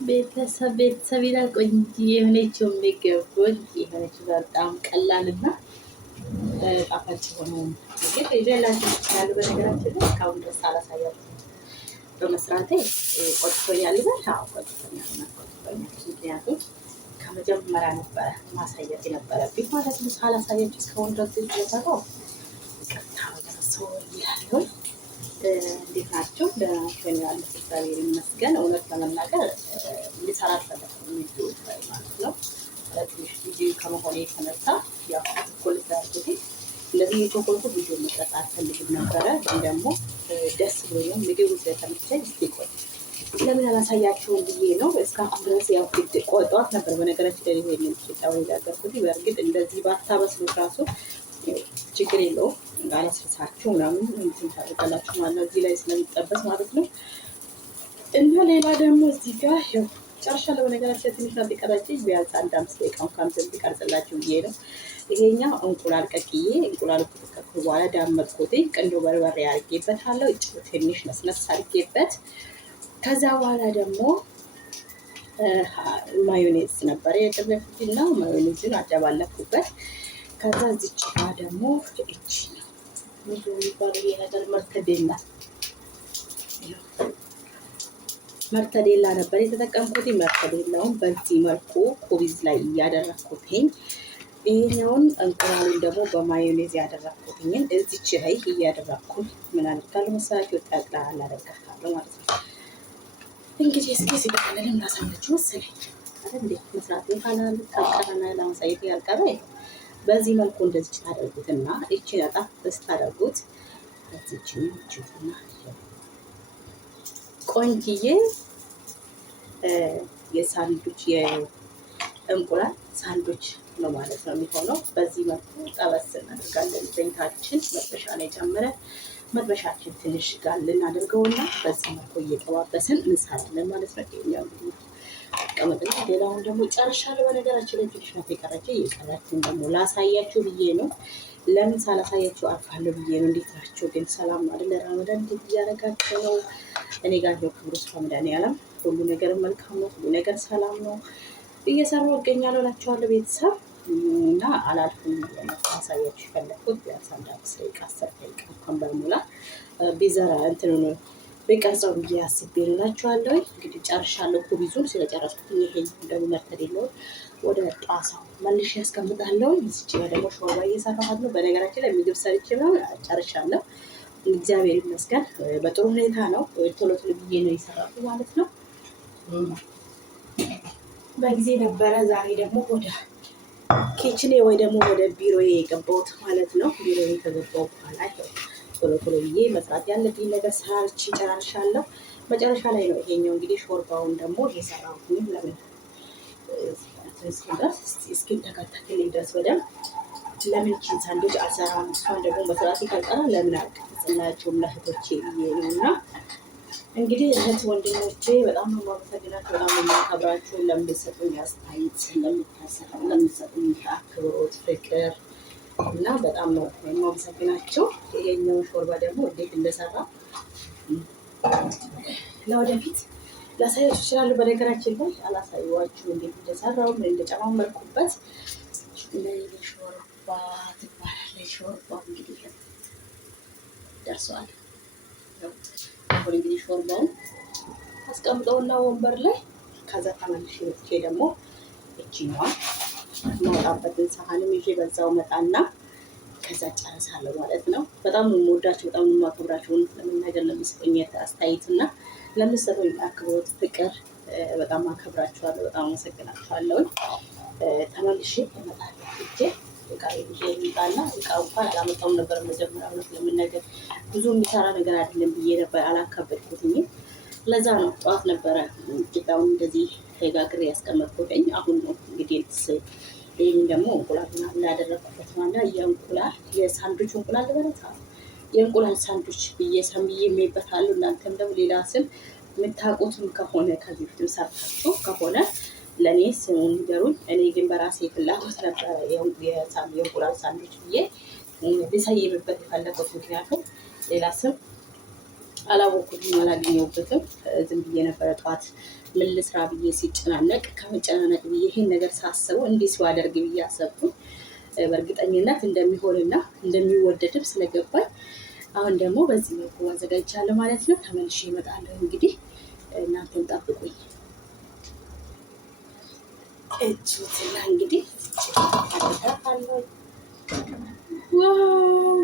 ቤተሰብ ይላል ቆንጆ የሆነችው ምግብ ቆንጆ የሆነችው በጣም ቀላልና ጣፋጭ የሆነው ምግብ ይዤላችሁ ይችላሉ። በነገራችን ላይ እስካሁን ድረስ አላሳያችሁም በመስራቴ ቆጥቶኛል። ቆጥቶኛል። ምክንያቱም ከመጀመሪያ ነበረ ማሳየት የነበረብኝ ማለት ነው። ሳላሳያችሁ እስካሁን ድረስ የተዘጋው ይቅርታ ሰው ይላለው። እንዴት ናቸው? ደህና ናቸው ያለ እግዚአብሔር ይመስገን። እውነት ለመናገር ሊሰራ አልፈለኩም ማለት ነው። ትንሽ ቪዲዮ ከመሆኑ የተነሳ ያው ኮልት አድርጌ እንደዚህ የተኮልኩ ቪዲዮ መቅረጽ አልፈልግም ነበረ። ግን ደግሞ ደስ ብሎኝ ምግቡ ስለተመቸኝ እስኪ ቆይ ለምን አላሳያቸውም ብዬ ነው። እስካሁን ድረስ ያው ጠዋት ነበር በነገራችን ላይ ይሄንን ቂጣው ያጋርኩት። በእርግጥ እንደዚህ ባታበስሉት ራሱ ችግር የለውም። አላስፈሳችሁ ምናምን እንትን ታደርጋላችሁ ማለት ነው፣ እዚህ ላይ ስለሚጠበስ ማለት ነው። እና ሌላ ደግሞ እዚህ ጋር ያው ጨርሻለሁ። በነገራችን ትንሽ ናት የቀረችኝ፣ ቢያንስ 5 ደቂቃ እንኳን ቢቀርጽላችሁ ብዬ ነው። ይሄኛው እንቁላል ቀቅዬ እንቁላሉ ከተቀቀለ በኋላ ዳመጥኩት። ቅንዶ በርበሬ አድርጌበታለሁ። ትንሽ ነስነስ አድርጌበት ከዛ በኋላ ደግሞ ማዮኔዝ ነበር የቀረፍኩትና ማዮኔዝን አጨባለኩበት። ከዛ እዚች ጋር ደግሞ እቺ ነው ምንድነው የሚባለው ይሄ ነገር መርተዴላ ነበር የተጠቀምኩት። መርተዴላውን በዚህ መልኩ ኩቢዝ ላይ እያደረኩትኝ፣ ይሄኛውን እንቁላሉን ደግሞ በማዮኔዝ ያደረኩትኝን እዚች ላይ እያደረኩኝ ምን አደርጋለሁ መሰላችሁ? ጠቅላላ አደርጋታለሁ ማለት ነው። እንግዲህ እስኪ ሲቀጥልም ላሳያችሁ መሰለኝ አይደል? እንዴት መስራት ይካላል? ካቀረና ለማሳየት ያልቀረ በዚህ መልኩ እንደዚህ ታደርጉትና እቺ ነጣ ስታደርጉት እዚች ነው ቆንጅዬ የሳንዱች የእንቁላል ሳንዱች ነው ማለት ነው የሚሆነው። በዚህ መልኩ ጠበስ እናደርጋለን። ዘይታችን መጥበሻ ላይ ጨምረን መጥበሻችን ትንሽ ጋር ልናደርገውና በዚህ መልኩ እየጠባበስን እንሰራለን ማለት ነው። ይሄኛው ቀመጥና ሌላውን ደግሞ ጨርሻለሁ። በነገራችን ላይ ትንሽ ነው የቀረችው። የቀረችውን ደግሞ ላሳያችሁ ብዬ ነው። ለምን ሳላሳያችሁ አልፋለሁ ብዬ ነው። እንዴት ናችሁ ግን? ሰላም ነው አይደል? ረመዳን እንዴት እያደረጋችሁ ነው? እኔ ጋር ነው ክብሩ መድኃኒዓለም ሁሉ ነገር መልካም ነው፣ ሁሉ ነገር ሰላም ነው። እየሰራሁ እገኛለሁ እላችኋለሁ ቤተሰብ እና አላልኩም ማሳያችሁ የፈለኩት ቢያንስ 5 ደቂቃ 10 ደቂቃ እንኳን በሙላ ቢዘራ እንትን ነው በቀርጸው ብዬ አስቤ እላችኋለሁ። እንግዲህ ጨርሻለሁ። ኩቢዙን ስለጨረስኩት ይሄ ደግሞ መርተዴላውን ወደ ጣሳው መልሼ ያስቀምጣለሁ። እዚህ ደግሞ ሾርባ እየሰራሁ ነው። በነገራችን ላይ ምግብ ሰርቼ ምናምን ጨርሻለሁ። እግዚአብሔር ይመስገን በጥሩ ሁኔታ ነው። ቶሎ ቶሎ ብዬ ነው የሰራሁት ማለት ነው። በጊዜ ነበረ። ዛሬ ደግሞ ወደ ኪችኔ ወይ ደግሞ ወደ ቢሮዬ የገባሁት ማለት ነው። ቢሮዬ ከገባሁ በኋላ ቶሎ ቶሎ ብዬ መስራት ያለብኝ ነገር ሰርቼ ጨርሻለሁ። መጨረሻ ላይ ነው ይሄኛው እንግዲህ ሾርባውን ደግሞ የሰራሁት ለምን እስኪ ተከታተልኝ ድረስ ወደም ለምን ቺን ሳንዶች አልሰራም? እሷን ደግሞ መስራት ይቀርጣል። ለምን አልቀጥላችሁም ለእህቶቼ ብዬ ነው። እና እንግዲህ እህት ወንድሞቼ በጣም ነው የማመሰግናችሁ፣ በጣም ነው የማከብራችሁ። ለምትሰጡኝ አስተያየት፣ ለምትሰጡኝ አክብሮት፣ ፍቅር እና በጣም ነው የማመሰግናችሁ። ይሄኛውን ሾርባ ደግሞ እንዴት እንደሰራ ለወደፊት ላሳያችሁ እችላለሁ። በነገራችን ላይ አላሳየኋችሁም እንዴት እንደሰራው ምን እንደጨማመርኩበት። ሾርባ ትባላለች። ሾርባ እንግዲህ ደርሰዋል። አሁን እንግዲህ ሾርባውን አስቀምጠውና ወንበር ላይ ከዛ ተመልሼ ወጥቼ ደግሞ እቺኛዋን ማውጣበትን ሳህንም ይዤ በዛው መጣና ከዛ ጨርሳለሁ ማለት ነው። በጣም የምወዳችሁ በጣም የማከብራችሁ ለመናገር ለምትሰጡኝ አስተያየትና ለምትሰጡኝ አክብሮት ፍቅር በጣም አከብራችኋለሁ፣ በጣም አመሰግናችኋለሁ። ተመልሼ እመጣለሁ። እቃ ይዤ እመጣና እቃው እንኳን አላመጣሁም ነበር መጀመሪያ እውነት ለመናገር ብዙ የሚሰራ ነገር አይደለም ብዬ ነበር አላካበድኩትም። ለዛ ነው ጠዋት ነበረ ቂጣውን እንደዚህ ተጋግሬ ያስቀመጥኩትኝ። አሁን ነው እንግዲህ ይህን ደግሞ እንቁላል ያደረኩበት ማለት የእንቁላል የሳንዱች እንቁላል ልበለት የእንቁላል ሳንዱች ብዬ ሰምዬ የሚበታሉ። እናንተም ደግሞ ሌላ ስም የምታውቁትም ከሆነ ከዚህ በፊትም ሰርታችሁ ከሆነ ለእኔ ስሙን ንገሩኝ። እኔ ግን በራሴ ፍላጎት ነበረ የእንቁላል ሳንዱች ብዬ ልሰይምበት የፈለኩት። ምክንያቱም ሌላ ስም አላወኩትም፣ አላገኘሁበትም። ዝም ብዬ ነበረ ጠዋት ምን ልስራ ብዬ ሲጨናነቅ ከመጨናነቅ ብዬ ይሄን ነገር ሳስበው እንዲህ ሲዋደርግ ብዬ አሰብኩኝ። በእርግጠኝነት እንደሚሆንና እንደሚወደድም ስለገባኝ አሁን ደግሞ በዚህ መልኩ አዘጋጅቻለሁ ማለት ነው። ተመልሼ እመጣለሁ። እንግዲህ እናንተን ጠብቁኝ። እችትና እንግዲህ አድርጋለሁ። ዋው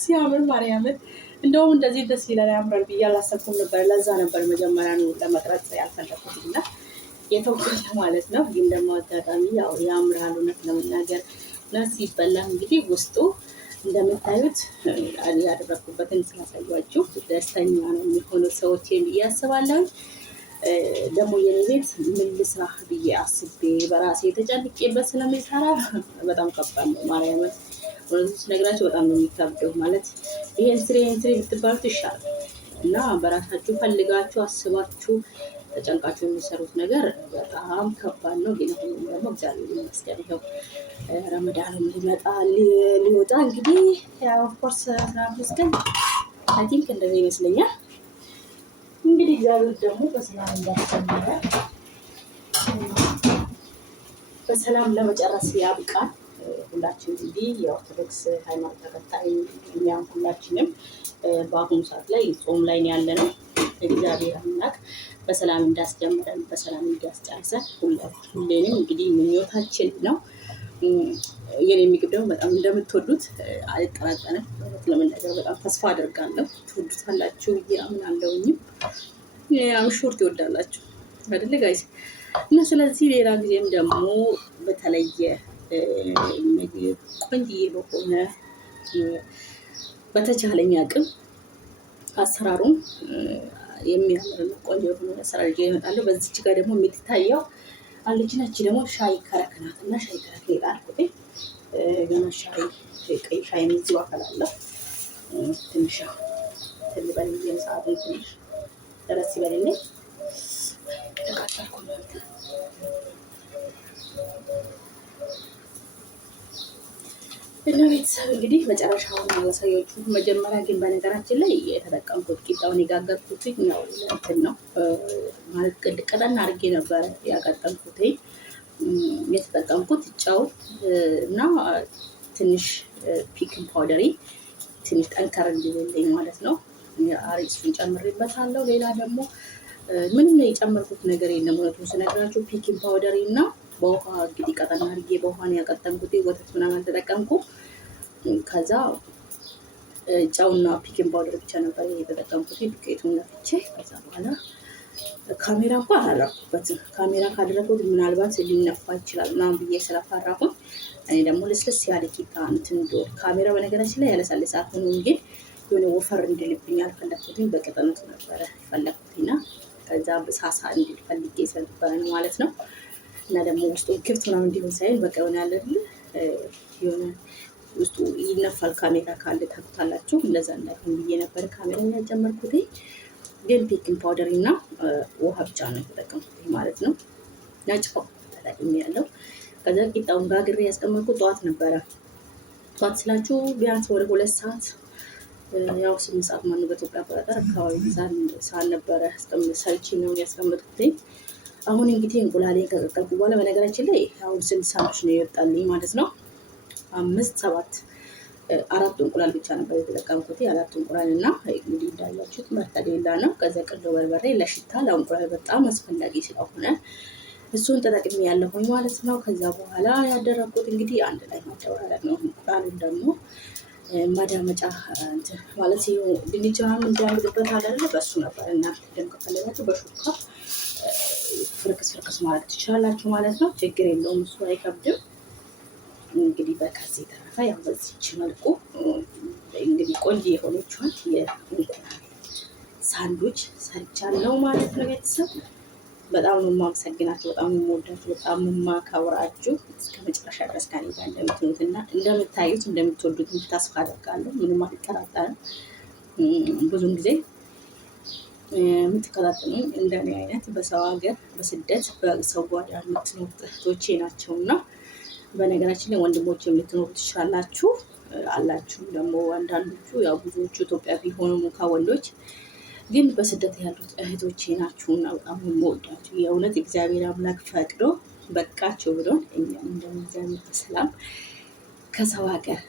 ሲያምር ማርያምን! እንደውም እንደዚህ ደስ ይላል ያምራል ብዬ አላሰብኩም ነበር። ለዛ ነበር መጀመሪያ ነው ለመቅረጽ ያልፈለኩት እና የተውኩት ማለት ነው። ግን ደግሞ አጋጣሚ ያው ያምራል እውነት ለመናገር እና ሲበላ እንግዲህ ውስጡ እንደምታዩት ያደረኩበትን ስላሳያችሁ ደስተኛ ነው የሚሆኑት ሰዎች ብዬ አስባለሁ። ደግሞ የኔ ቤት ምን ልስራ ብዬ አስቤ በራሴ የተጨንቄበት ስለሚሰራ በጣም ከባድ ነው ማርያምን። ወንዶች ነግራቸው በጣም ነው የሚከብደው ማለት ይሄን ስሪ ብትባሉት ይሻላል እና በራሳችሁ ፈልጋችሁ አስባችሁ ተጨንቃችሁ የሚሰሩት ነገር በጣም ከባድ ነው። ግን ሁሉም ደግሞ እግዚአብሔር ይመስገን ይኸው ረመዳንም ሊወጣ እንግዲህ ያው ኦፍኮርስ 15 ቀን አይ ቲንክ እንደዚህ ይመስለኛል። እንግዲህ እግዚአብሔር ደግሞ በሰላም እንዳስተምረ በሰላም ለመጨረስ ያብቃን። ሁላችን እንግዲህ የኦርቶዶክስ ሃይማኖት ተከታይ እኛም ሁላችንም በአሁኑ ሰዓት ላይ ጾም ላይ ነው ያለነው። እግዚአብሔር አምላክ በሰላም እንዳስጀምረን በሰላም እንዲያስጨርሰን ሁሌንም እንግዲህ ምኞታችን ነው። የኔ ምግብ ደግሞ በጣም እንደምትወዱት አልጠራጠርም። ለመናገር በጣም ተስፋ አደርጋለሁ ትወዱታላችሁ ብዬ አምናለሁኝም። ያው ሾርት ይወዳላችሁ አይደለ ጋይስ? እና ስለዚህ ሌላ ጊዜም ደግሞ በተለየ ምግብ ቆንጆዬ በሆነ በተቻለኝ አቅም አሰራሩን የሚያምር ቆንጆ የሆነ አሰራር ይዤ እመጣለሁ። በዚች ጋር ደግሞ የምትታየው አለችናች ደግሞ ሻይ ከረክናት እና ሻይ ከረክ ይላልኩት ገና ቀይ ሻይ እዚሁ አፈላለሁ። ትንሽ ትልበል ሰዓት ትንሽ ደረስ ይበልልኝ ተቃጠልኩ ማለት ነው። እና ቤተሰብ እንግዲህ መጨረሻውን አላሳያችሁም። መጀመሪያ ግን በነገራችን ላይ የተጠቀምኩት ቂጣውን የጋገርኩት ያው እንትን ነው ማለት ቀጠን አድርጌ ነበረ ያቀጠልኩት። የተጠቀምኩት ጨው እና ትንሽ ፒክን ፓውደሪ ትንሽ ጠንከር እንዲልልኝ ማለት ነው። አሪሱን ጨምሬበታለሁ። ሌላ ደግሞ ምንም የጨመርኩት ነገር የለም እውነቱን ስነግራችሁ ፒክን ፓውደሪ እና በውሃ እንግዲህ ቀጠን አድርጌ በውሃ ነው ያቀጠንኩት። ወተት ምናምን አልተጠቀምኩም። ከዛ ጨውና ፒኪንግ ፓውደር ብቻ ነበር የተጠቀምኩት። ዱቄቱን ነፍቼ ከዛ በኋላ ካሜራ እንኳን አላደረኩበትም። ካሜራ ካደረኩት ምናልባት ሊነፋ ይችላል ምናምን ብዬ ስለፈራሁኝ እኔ ደግሞ ልስልስ ያለ ቂጣ እንትን እንደሆነ ካሜራ በነገራችን ላይ ያለሳልሳት ሆኖ ግን የሆነ ወፈር እንድልብኝ አልፈለኩትኝ። በቅጥነቱ ነበረ የፈለኩትና ከዛ በሳሳ እንድል ፈልጌ ስለነበረ ነው ማለት ነው። እና ደግሞ ውስጡ ክፍት ምናምን እንዲሆን ሳይሆን በቃ ሆነ ያለ የሆነ ውስጡ ይነፋል። ካሜራ ካለ ታውቁታላችሁ። እንደዛ እንዳይሆን ብዬ ነበር ካሜራ ያጀመርኩት። ግን ቤኪንግ ፓውደር እና ውሃ ብቻ ነው የተጠቀምኩት ማለት ነው። ጨው ተጠቅሜያለሁ። ከዛ ቂጣውን ጋግሬ ያስቀመጥኩት ጠዋት ነበረ። ጠዋት ስላችሁ ቢያንስ ወደ 2 ሰዓት ያው 8 ሰዓት ማነው በኢትዮጵያ አቆጣጠር አካባቢ ሰዓት ነበረ ሰርቼ ነው ያስቀመጥኩት። አሁን እንግዲህ እንቁላሌን ከቀቀልኩ በኋላ በነገራችን ላይ አሁን 6 ሰዓት ነው የወጣልኝ ማለት ነው። 4 እንቁላል ብቻ ነበር የተጠቀምኩት። 4 እንቁላል እና እንግዲህ እንዳያችሁት መርተዴላ ነው። ከዛ ቅንዶ በርበሬ ለሽታ ለእንቁላል በጣም አስፈላጊ ስለሆነ እሱን ተጠቅሜ ያለሁኝ ማለት ነው። ከዛ በኋላ ያደረኩት እንግዲህ አንድ ላይ ማደባለቅ ነው። እንቁላሉን ደግሞ ማዳመጫ ማለት ድንች ምናምን እንዲያምርበት አይደለ በሱ ነበር እና ደግሞ ከፈለጋችሁ በሹካ ፍርክስ ማድረግ ትችላላችሁ ማለት ነው። ችግር የለውም፣ እሱ አይከብድም። እንግዲህ በከዚህ ተረፈ ያው በዚች መልኩ እንግዲህ ቆንጆ የሆነችውን የእንቁላል ሳንዱች ሰርቻለሁ ማለት ነው። ቤተሰብ በጣም ነው የማመሰግናችሁ፣ በጣም ነው የምወዳችሁ፣ በጣም ነው የማከብራችሁ። እስከ መጨረሻ ድረስ ከኔ ጋር እንደምትሆኑትና እንደምታዩት እንደምትወዱት ተስፋ አደርጋለሁ። ምንም አልጠራጠርም። ብዙም ጊዜ የምትከታተሉኝ እንደኔ አይነት በሰው ሀገር በስደት በሰው ጓዳ የምትኖሩ እህቶቼ ናቸውና በነገራችን ላይ ወንድሞቼም ልትኖሩ ትችላላችሁ አላችሁ። ደግሞ አንዳንዶቹ ያው ብዙዎቹ ኢትዮጵያ ቢሆኑም ከወንዶች ግን በስደት ያሉት እህቶቼ ናችሁና በጣም የምወዳችሁ የእውነት እግዚአብሔር አምላክ ፈቅዶ በቃቸው ብሎን እኛም እንደምን እግዚአብሔር በሰላም ከሰው ሀገር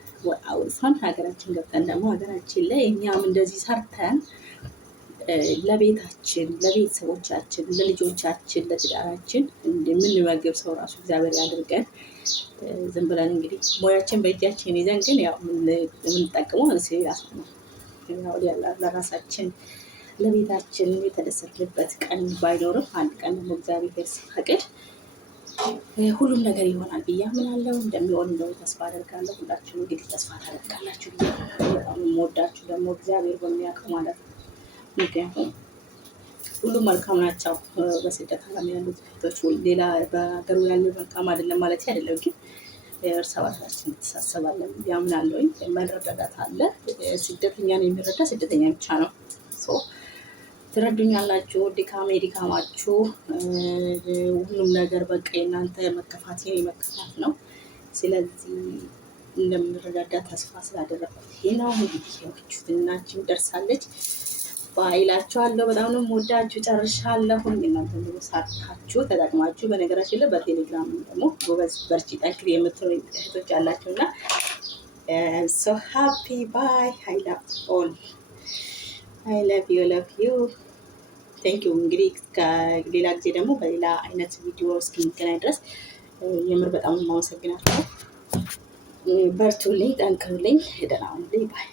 አውጥተን ሀገራችን ገብተን ደግሞ ሀገራችን ላይ እኛም እንደዚህ ሰርተን ለቤታችን፣ ለቤተሰቦቻችን፣ ለልጆቻችን፣ ለትዳራችን የምንመግብ ሰው ራሱ እግዚአብሔር ያድርገን። ዝም ብለን እንግዲህ ሙያችን በእጃችን ይዘን ግን ያው የምንጠቀመው ሌላ ሰው ነው። ለራሳችን ለቤታችን የተደሰትንበት ቀን ባይኖርም አንድ ቀን ደግሞ እግዚአብሔር ሲፈቅድ ሁሉም ነገር ይሆናል ብዬ አምናለሁ። እንደሚሆን ነው ተስፋ አደርጋለሁ። ሁላችሁ እንግዲህ ተስፋ ታደርጋላችሁ ብዬ በጣም የምወዳችሁ ደግሞ እግዚአብሔር በሚያውቀው ማለት ነው። ምክንያቱም ሁሉም መልካም ናቸው። በስደት ዓለም ያሉት እህቶች ሌላ በሀገሩ ያለው መልካም አይደለም ማለት አይደለም፣ ግን እርስ በርሳችን እንተሳሰባለን ያምናለሁኝ። መረዳዳት አለ። ስደተኛን የሚረዳ ስደተኛ ብቻ ነው። ትረዱኛላችሁ። ድካማችሁ ሁሉም ነገር በቃ የእናንተ መከፋት የኔ መከፋት ነው። ስለዚህ እንደምንረዳዳ ተስፋ ስላደረኩት ይሄ ነው። እንግዲህ እናችን ደርሳለች ባይላችኋለሁ። በጣም ነው የምወዳችሁ። ጨርሻለሁ። እናንተ ደግሞ ሰርታችሁ ተጠቅማችሁ፣ በነገራችን ላይ በቴሌግራም ደግሞ ጎበዝ በርቺ ጠንክሪ የምትሉ እህቶች አላችሁ እና ሶ ሃፒ ባይ አይ ላቭ ኦል አይ ላቭ ዩ ቴንክ ዩ። እንግዲህ ከሌላ ጊዜ ደግሞ በሌላ አይነት ቪዲዮ እስክንገናኝ ድረስ የምር በጣም የማመሰግናችሁ። በርቱልኝ፣ ጠንክሩልኝ፣ ደህና ሁኑልኝ ባይ